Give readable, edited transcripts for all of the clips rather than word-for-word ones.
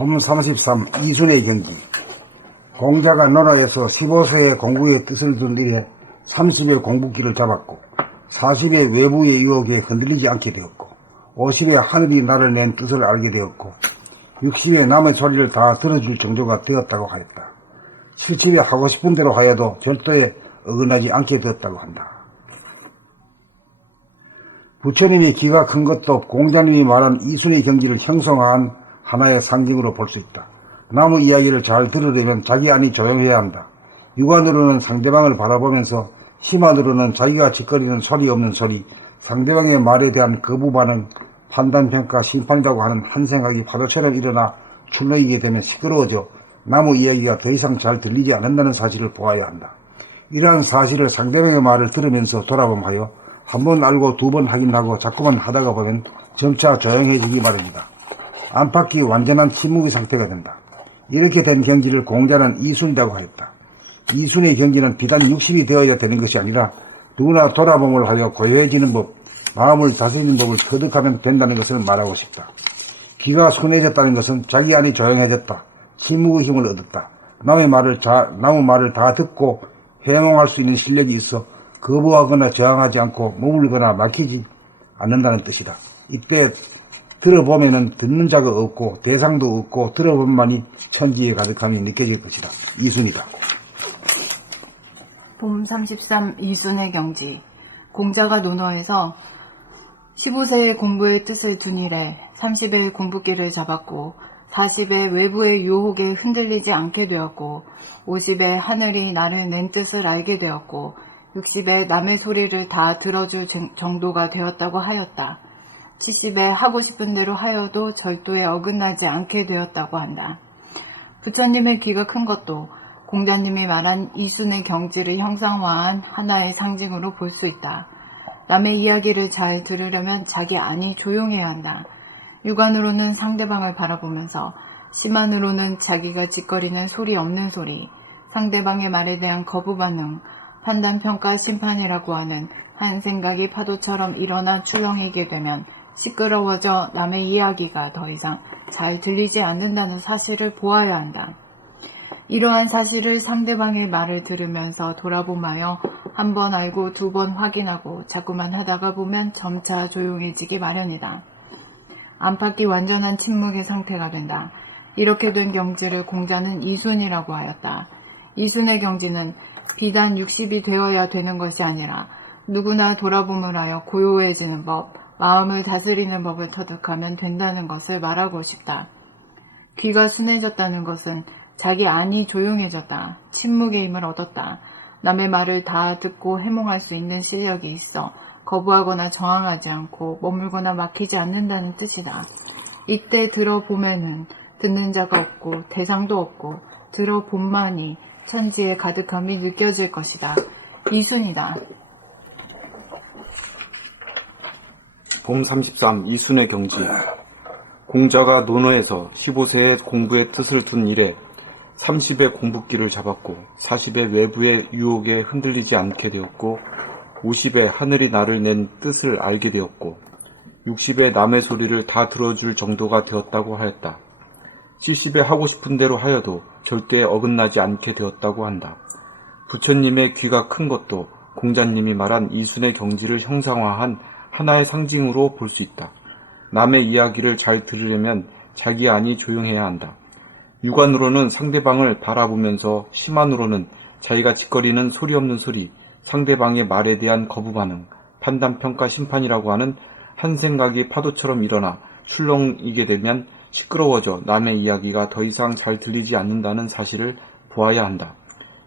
봄 33 이순의 경기. 공자가 논어에서 15세의 공부의 뜻을 둔 이래 30의 공부기를 잡았고 40의 외부의 유혹에 흔들리지 않게 되었고 50의 하늘이 나를 낸 뜻을 알게 되었고 60의 남의 소리를 다 들어줄 정도가 되었다고 하였다. 70에 하고 싶은 대로 하여도 절도에 어긋나지 않게 되었다고 한다. 부처님이 기가 큰 것도 공자님이 말한 이순의 경지를 형성한 하나의 상징으로 볼 수 있다. 남의 이야기를 잘 들으려면 자기 안이 조용해야 한다. 육안으로는 상대방을 바라보면서 힘안으로는 자기가 짓거리는 소리 없는 소리, 상대방의 말에 대한 거부 반응, 판단, 평가, 심판이라고 하는 한 생각이 파도처럼 일어나 출렁이게 되면 시끄러워져 남의 이야기가 더 이상 잘 들리지 않는다는 사실을 보아야 한다. 이러한 사실을 상대방의 말을 들으면서 돌아봄하여 한 번 알고 두 번 확인하고 자꾸만 하다가 보면 점차 조용해지기 마련이다. 안팎이 완전한 침묵의 상태가 된다. 이렇게 된 경지를 공자는 이순이라고 하였다. 이순의 경지는 비단 60이 되어야 되는 것이 아니라 누구나 돌아봄을 하여 고요해지는 법, 마음을 다스리는 법을 터득하면 된다는 것을 말하고 싶다. 귀가 순해졌다는 것은 자기 안이 조용해졌다. 침묵의 힘을 얻었다. 남의 말을 다 듣고 해몽할 수 있는 실력이 있어 거부하거나 저항하지 않고 머물거나 막히지 않는다는 뜻이다. 이때 들어보면은 듣는 자가 없고 대상도 없고 들어본만이 천지에 가득함이 느껴질 것이다. 이순이다. 봄 33 이순의 경지. 공자가 논어에서 15세의 공부의 뜻을 둔 이래 30의 공부기를 잡았고 40의 외부의 유혹에 흔들리지 않게 되었고 50의 하늘이 나를 낸 뜻을 알게 되었고 60의 남의 소리를 다 들어줄 정도가 되었다고 하였다. 70에 하고 싶은 대로 하여도 절도에 어긋나지 않게 되었다고 한다. 부처님의 귀가 큰 것도 공자님이 말한 이순의 경지를 형상화한 하나의 상징으로 볼 수 있다. 남의 이야기를 잘 들으려면 자기 안이 조용해야 한다. 육안으로는 상대방을 바라보면서 심안으로는 자기가 짓거리는 소리 없는 소리, 상대방의 말에 대한 거부 반응, 판단, 평가, 심판이라고 하는 한 생각이 파도처럼 일어나 출렁이게 되면 시끄러워져 남의 이야기가 더 이상 잘 들리지 않는다는 사실을 보아야 한다. 이러한 사실을 상대방의 말을 들으면서 돌아보며 한 번 알고 두 번 확인하고 자꾸만 하다가 보면 점차 조용해지기 마련이다. 안팎이 완전한 침묵의 상태가 된다. 이렇게 된 경지를 공자는 이순이라고 하였다. 이순의 경지는 비단 60이 되어야 되는 것이 아니라 누구나 돌아봄을 하여 고요해지는 법, 마음을 다스리는 법을 터득하면 된다는 것을 말하고 싶다. 귀가 순해졌다는 것은 자기 안이 조용해졌다. 침묵의 힘을 얻었다. 남의 말을 다 듣고 해몽할 수 있는 실력이 있어 거부하거나 저항하지 않고 머물거나 막히지 않는다는 뜻이다. 이때 들어보면은 듣는 자가 없고 대상도 없고 들어본만이 천지에 가득함이 느껴질 것이다. 이순이다. 봄 33 이순의 경지. 공자가 논어에서 15세의 공부의 뜻을 둔 이래 30의 공부기를 잡았고 40의 외부의 유혹에 흔들리지 않게 되었고 50의 하늘이 나를 낸 뜻을 알게 되었고 60의 남의 소리를 다 들어줄 정도가 되었다고 하였다. 70에 하고 싶은 대로 하여도 절대에 어긋나지 않게 되었다고 한다. 부처님의 귀가 큰 것도 공자님이 말한 이순의 경지를 형상화한 하나의 상징으로 볼 수 있다. 남의 이야기를 잘 들으려면 자기 안이 조용해야 한다. 육안으로는 상대방을 바라보면서 심안으로는 자기가 짓거리는 소리 없는 소리, 상대방의 말에 대한 거부 반응, 판단, 평가, 심판이라고 하는 한 생각이 파도처럼 일어나 출렁이게 되면 시끄러워져 남의 이야기가 더 이상 잘 들리지 않는다는 사실을 보아야 한다.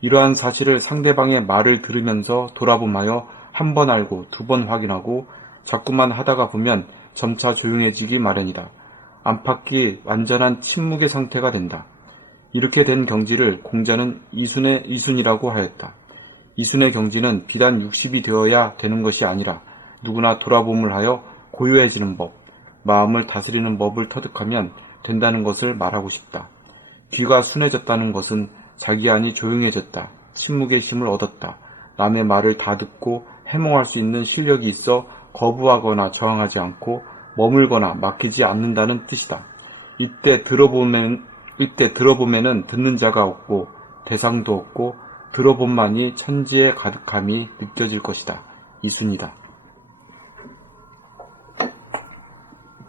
이러한 사실을 상대방의 말을 들으면서 돌아보며 한 번 알고 두 번 확인하고 자꾸만 하다가 보면 점차 조용해지기 마련이다. 안팎이 완전한 침묵의 상태가 된다. 이렇게 된 경지를 공자는 이순이라고 하였다. 이순의 경지는 비단 60이 되어야 되는 것이 아니라 누구나 돌아봄을 하여 고요해지는 법, 마음을 다스리는 법을 터득하면 된다는 것을 말하고 싶다. 귀가 순해졌다는 것은 자기 안이 조용해졌다. 침묵의 힘을 얻었다. 남의 말을 다 듣고 해몽할 수 있는 실력이 있어 거부하거나 저항하지 않고 머물거나 막히지 않는다는 뜻이다. 이때 들어보면은 듣는 자가 없고 대상도 없고 들어본만이 천지의 가득함이 느껴질 것이다. 이순이다.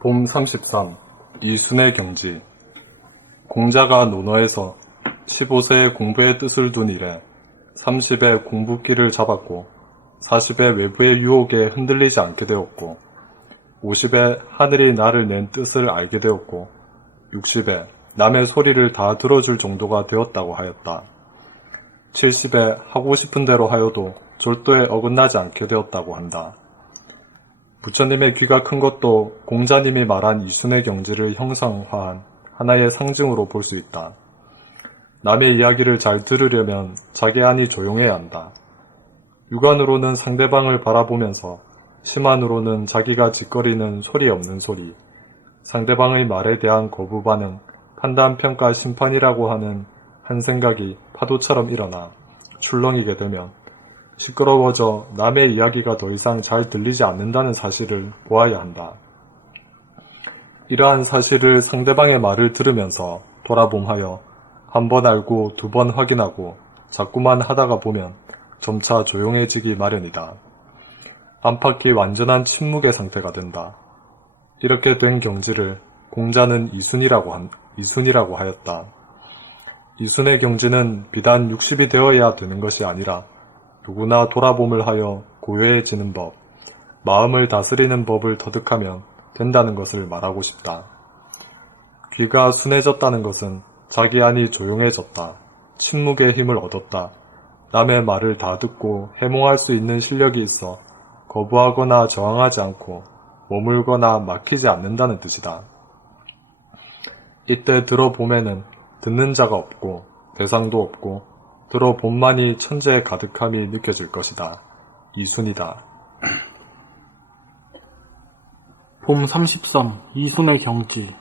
봄 33. 이순의 경지. 공자가 논어에서 15세에 공부의 뜻을 둔 이래 30에 공부기를 잡았고 40에 외부의 유혹에 흔들리지 않게 되었고 50에 하늘이 나를 낸 뜻을 알게 되었고 60에 남의 소리를 다 들어줄 정도가 되었다고 하였다. 70에 하고 싶은 대로 하여도 절도에 어긋나지 않게 되었다고 한다. 부처님의 귀가 큰 것도 공자님이 말한 이순의 경지를 형상화한 하나의 상징으로 볼 수 있다. 남의 이야기를 잘 들으려면 자기 안이 조용해야 한다. 육안으로는 상대방을 바라보면서 심안으로는 자기가 짓거리는 소리 없는 소리, 상대방의 말에 대한 거부 반응, 판단, 평가, 심판이라고 하는 한 생각이 파도처럼 일어나 출렁이게 되면 시끄러워져 남의 이야기가 더 이상 잘 들리지 않는다는 사실을 보아야 한다. 이러한 사실을 상대방의 말을 들으면서 돌아봄하여 한 번 알고 두 번 확인하고 자꾸만 하다가 보면 점차 조용해지기 마련이다. 안팎이 완전한 침묵의 상태가 된다. 이렇게 된 경지를 공자는 이순이라고 하였다. 이순의 경지는 비단 60이 되어야 되는 것이 아니라 누구나 돌아봄을 하여 고요해지는 법, 마음을 다스리는 법을 터득하면 된다는 것을 말하고 싶다. 귀가 순해졌다는 것은 자기 안이 조용해졌다. 침묵의 힘을 얻었다. 남의 말을 다 듣고 해몽할 수 있는 실력이 있어 거부하거나 저항하지 않고 머물거나 막히지 않는다는 뜻이다. 이때 들어봄에는 듣는 자가 없고 대상도 없고 들어봄만이 천재의 가득함이 느껴질 것이다. 이순이다. 봄 33. 이순의 경지.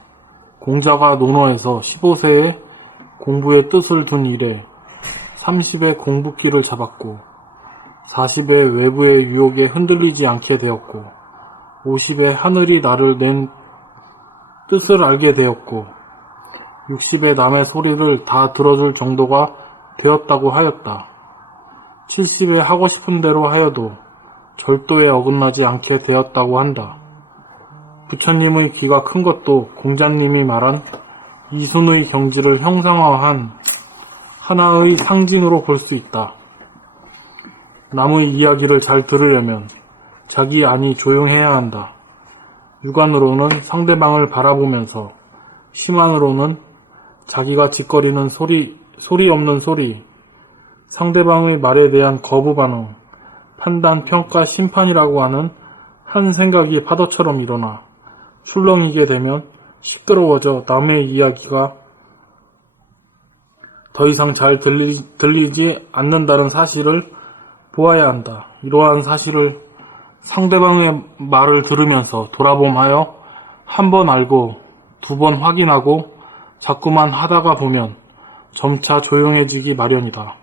공자가 논어에서 15세에 공부의 뜻을 둔 이래 30에 공부기를 잡았고 40에 외부의 유혹에 흔들리지 않게 되었고 50에 하늘이 나를 낸 뜻을 알게 되었고 60에 남의 소리를 다 들어줄 정도가 되었다고 하였다. 70에 하고 싶은 대로 하여도 절도에 어긋나지 않게 되었다고 한다. 부처님의 귀가 큰 것도 공자님이 말한 이순의 경지를 형상화한 하나의 상징으로 볼 수 있다. 남의 이야기를 잘 들으려면 자기 안이 조용해야 한다. 육안으로는 상대방을 바라보면서 심안으로는 자기가 짓거리는 소리 없는 소리, 상대방의 말에 대한 거부 반응, 판단, 평가, 심판이라고 하는 한 생각이 파도처럼 일어나 출렁이게 되면 시끄러워져 남의 이야기가 더 이상 잘 들리지 않는다는 사실을 보아야 한다. 이러한 사실을 상대방의 말을 들으면서 돌아봄하여 한 번 알고 두 번 확인하고 자꾸만 하다가 보면 점차 조용해지기 마련이다.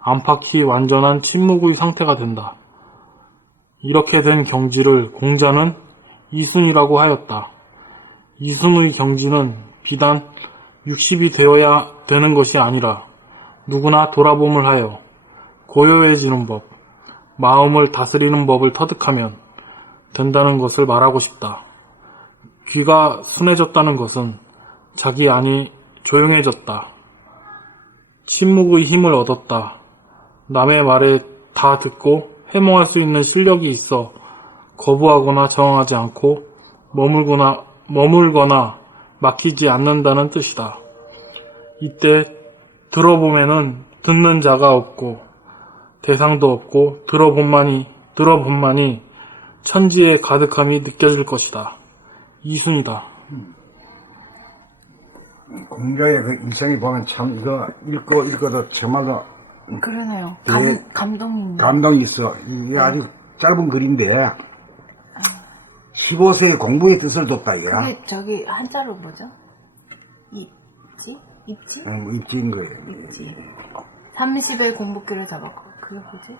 안팎이 완전한 침묵의 상태가 된다. 이렇게 된 경지를 공자는 이순이라고 하였다. 이순의 경지는 비단 60이 되어야 되는 것이 아니라 누구나 돌아봄을 하여 고요해지는 법, 마음을 다스리는 법을 터득하면 된다는 것을 말하고 싶다. 귀가 순해졌다는 것은 자기 안이 조용해졌다. 침묵의 힘을 얻었다. 남의 말에 다 듣고 해몽할 수 있는 실력이 있어 거부하거나 저항하지 않고 머물거나 막히지 않는다는 뜻이다. 이때 들어봄에는 듣는 자가 없고 대상도 없고 들어봄만이 천지의 가득함이 느껴질 것이다. 이순이다. 공자의 그 인생이 보면 참 이거 읽어도 정말로 그러네요. 예. 감동이 있네요. 감동이 있어. 이게 아주 짧은 글인데 15세의 공부의 뜻을 뒀다 이거야. 그게 저기 한자로 뭐죠? 입지? 뭐 입지인 거예요. 입지. 30의 공부기를 잡았고 그게 뭐지?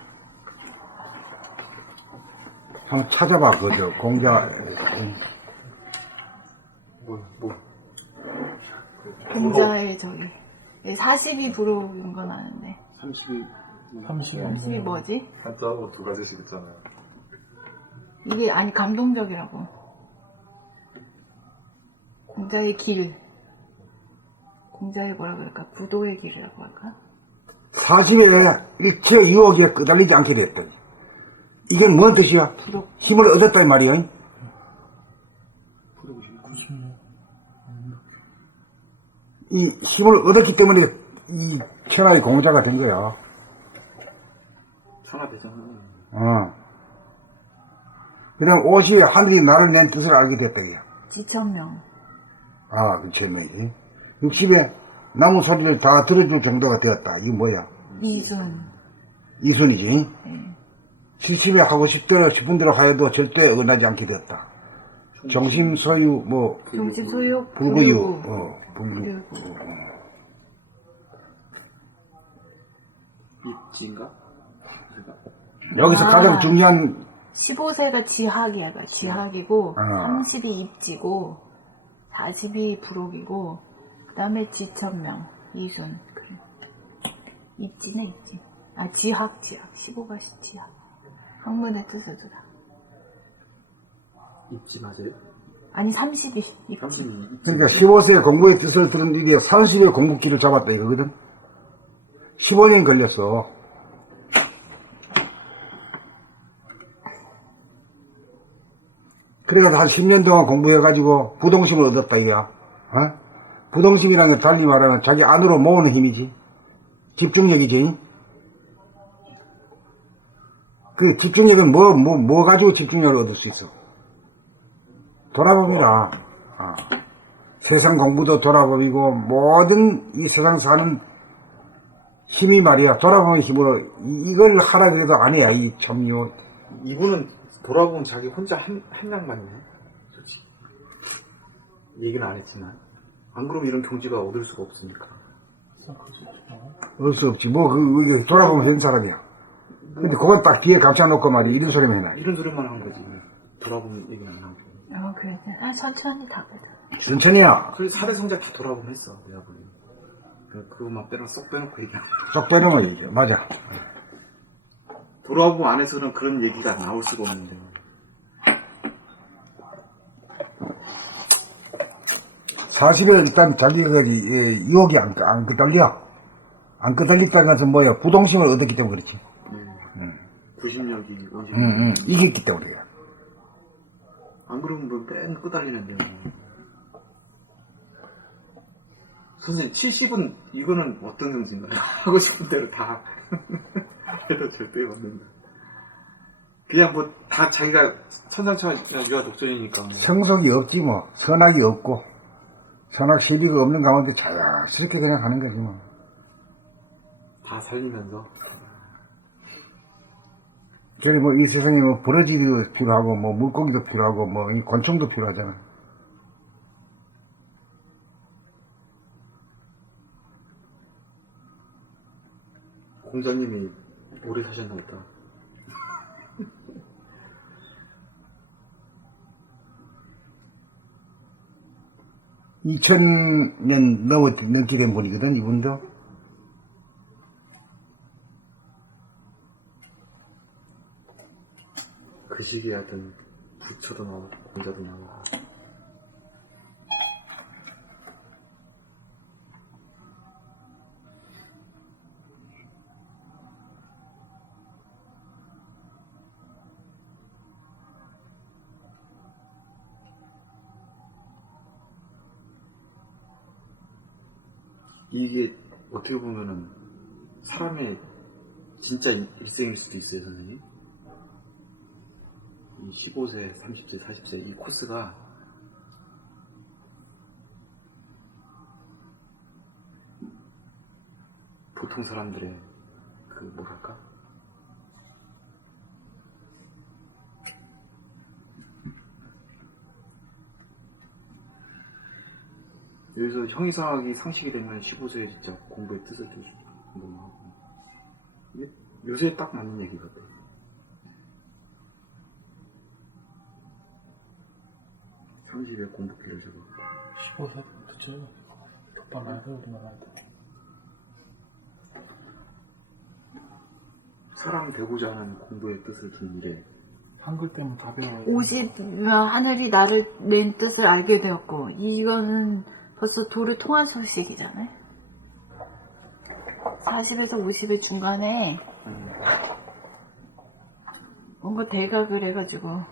한번 찾아봐 그죠. 공자 공자의 저기 40이 부러운 건 아는데 30이 30이 뭐지? 한자하고 두 가지씩 있잖아요. 이게 아니 감동적이라고. 공자의 길. 공자의 뭐라 그럴까? 부도의 길이라고 할까? 40에 일체 유혹에 끄달리지 않게 됐다. 이게 뭔 뜻이야? 부록. 힘을 얻었다 이 말이야. 이 힘을 얻었기 때문에 이 천하의 공자가 된 거야. 산화되잖아. 그 다음 50에 하늘이 나를 낸 뜻을 알게 됐다. 이야. 지천명. 아, 그 제명이지. 60에 나무 소리를 다 들어줄 정도가 되었다. 이게 뭐야? 이순. 이순이지. 네. 70에 하고 싶은 대로 하여도 절대 은하지 않게 되었다. 정심 소유, 뭐, 종집 소욕 불구유, 불구. 불구. 입지인가? 여기서 아. 가장 중요한 15세가 지학이야. 지학이고 아. 30이 입지고 40이 부록이고 그 다음에 지천명. 이순. 그래. 입지네 입지. 아 지학. 15가 지학. 학문의 뜻을 두다. 입지 맞아요? 아니 30이 입지. 30이 그러니까 15세 공부의 뜻을 들은 일이 30의 공부기를 잡았다 이거거든. 15년 걸렸어. 그래서 한 10년 동안 공부해가지고 부동심을 얻었다 이거야. 어? 부동심이라는 건 달리 말하면 자기 안으로 모으는 힘이지. 집중력이지. 그 집중력은 뭐 가지고 집중력을 얻을 수 있어? 돌아봅니다. 세상 공부도 돌아보이고 모든 이 세상 사는 힘이 말이야. 돌아보는 힘으로 이걸 하라 그래도 안 해야 이 참요. 이분은 돌아보면 자기 혼자 한량만이네. 솔직히 얘기는 안 했지만 안 그러면 이런 경지가 얻을 수가 없으니까. 얻을 수 없지. 이게 돌아보면 된 사람이야. 근데 그건 딱 뒤에 감춰놓고 말이야. 이런 소리만 해놔. 이런 소리만 한 거지. 돌아보면 얘기는 안 하고. 그래. 천천히 다거든. 천천히야. 그래서 사대 성자 다 돌아보면 했어. 내가 보니. 그거만 쏙 빼놓고 얘기하는. 쏙 빼놓으면 이게 맞아. 돌아보고 안에서는 그런 얘기가 나올 수가 없는데. 40에 일단 자기가 유혹이 안 끄달려. 안 끄달렸다는 것은 뭐야? 부동심을 얻었기 때문에 그렇지. 구심력이 50. 이겼기 때문에 그래. 안 그러면 맨 끄달리는데. 선생님 70은 이거는 어떤 정신가요? 하고 싶은 대로 다 해도 절대 맞는다. 그냥 뭐 다 자기가 천상천하 독전이니까. 성속이 없지 뭐. 선악이 없고 선악 시비가 없는 가운데 자연스럽게 그냥 하는 거지 뭐. 다 살리면서. 저기 뭐 이 세상에 뭐 버러지도 필요하고 뭐 물고기도 필요하고 뭐 이 곤충도 필요하잖아. 공자님이 오래 사셨나 보다. 2000년 넘게 된 분이거든 이분도. 그 시기에 하여튼 부처도 나오고 공자도 나오고. 이게 어떻게 보면은 사람의 진짜 일생일 수도 있어요, 선생님. 이 15세, 30세, 40세 이 코스가 보통 사람들의 그 뭐랄까? 여기서 형이상학이 상식이 되면 15세에 진짜 공부의 뜻을 좀 공부하고. 이게 요새 딱 맞는 얘기 같아요. 30에 공부기를 잡았고. 15세 그치? 빨라서 우리만 할 때. 사람 되고자 하는 공부의 뜻을 둔 이래 한글 때문에 다 배워요. 50, 하늘이 나를 낸 뜻을 알게 되었고, 이거는 벌써 도를 통한 소식이잖아요. 40에서 50의 중간에 뭔가 대각을 해가지고,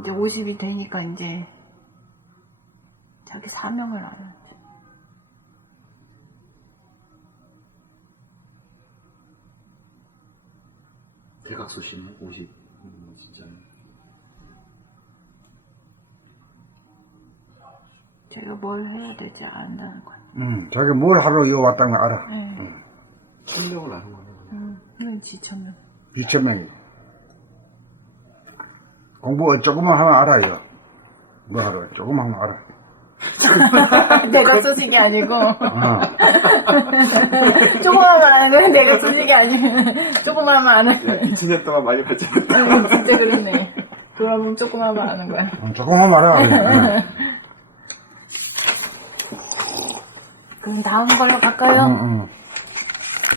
이제 50이 되니까 이제 자기 사명을 알았지. 대각소시네 50 진짜 제가 뭘 해야 될지 안다는 거야. 자기 뭘 하러 이거 왔다는 걸 알아. 네. 천명을 아는 거네. 그냥 지천명. 2,000명이. 공부 조금만 하면 알아요. 뭐 하러? 조금만 하면 알아. 내가 소식이 아니고. 어. 조금만 아는 거야. 내가 소식이 아니고. 조금만 아는 거야. 20년 동안 많이 발전했다. 진짜 그렇네. 돌아보면 조금만 아는 거야. 조금만 알아. 그럼 다음 걸로 갈까요? 응.